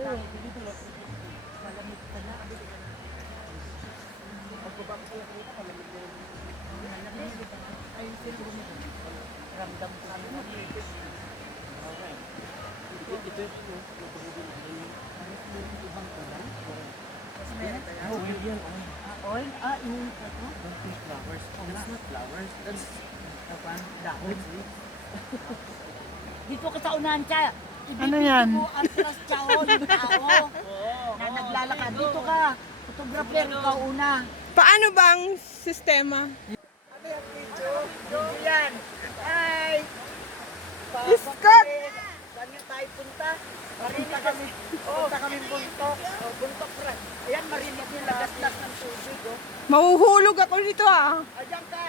Malamig ka na. Pagbaba ko pala dito, malamig na yun. Malamig. Ayun sila mo. Ramdam ko kami na. Ito yung ibang kulay. Mas meron ba yan? Oil yan. Oil? Yung ito? Don't think flowers. That's not flowers. That's dahon. Dito ka sa unahan siya. Ano yan? Ibibigay mo ang tras siya yung tao na naglalakad. Dito ka. Photographer, ikaw una. Paano bang sistema? Yan. Ay! Iskot! Saan nga tayo punta? Marinig kami. Punta kami buntok. Buntok ra. Ayan, marinig yung lagas-las ng tubig. Mahuhulog ako dito ah. Ayan ka.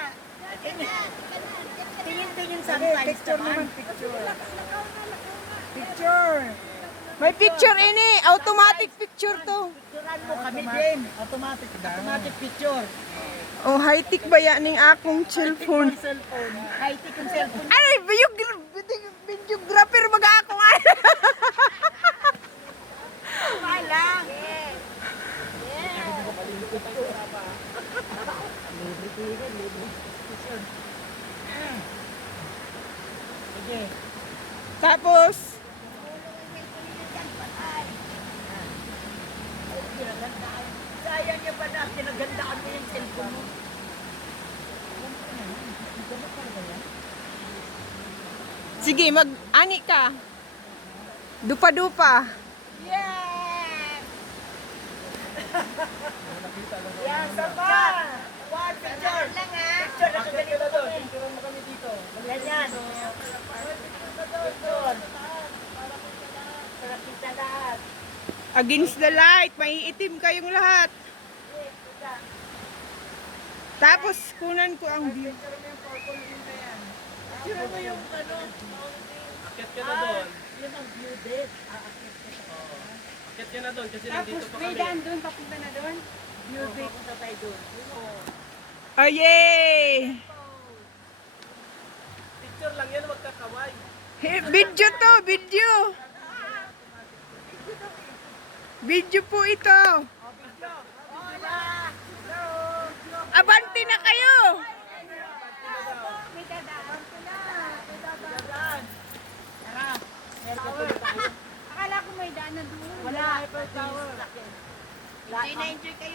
Tingin-tingin sometimes Picture naman, picture. Picture. May picture ini. Automatic picture to. Picturean mo kami din. Automatic daw. Automatic picture. Oh, high-tech ba yan ng akong cellphone? Cellphone. High-tech yung cellphone. Ay, videographer baga ako nga. Wala. Sige. Tapos, Sayang niya pa na kinagandaan mo yung cellphone mo. sige, mag-ani ka. Dupa-dupa. Yes! Yan, sama! One picture! Picture na kaganito doon. Picture mo kami dito. Ganyan. Doon. Para kita lahat. Against the light. Maiitim kayong lahat. Tapos, kunan ko ang view. Picture mo yung ano. Akit ka na doon. Yun ang view din. Akit ka na doon kasi nandito pa kami. doon, papunta na doon. View day. Punta tayo doon. Oh, yay! Picture lang yan, magkakaway. Video to, video. Video po ito. Abanti na kayo. Akala ko may daan na doon. Wala. Enjoy na enjoy kayo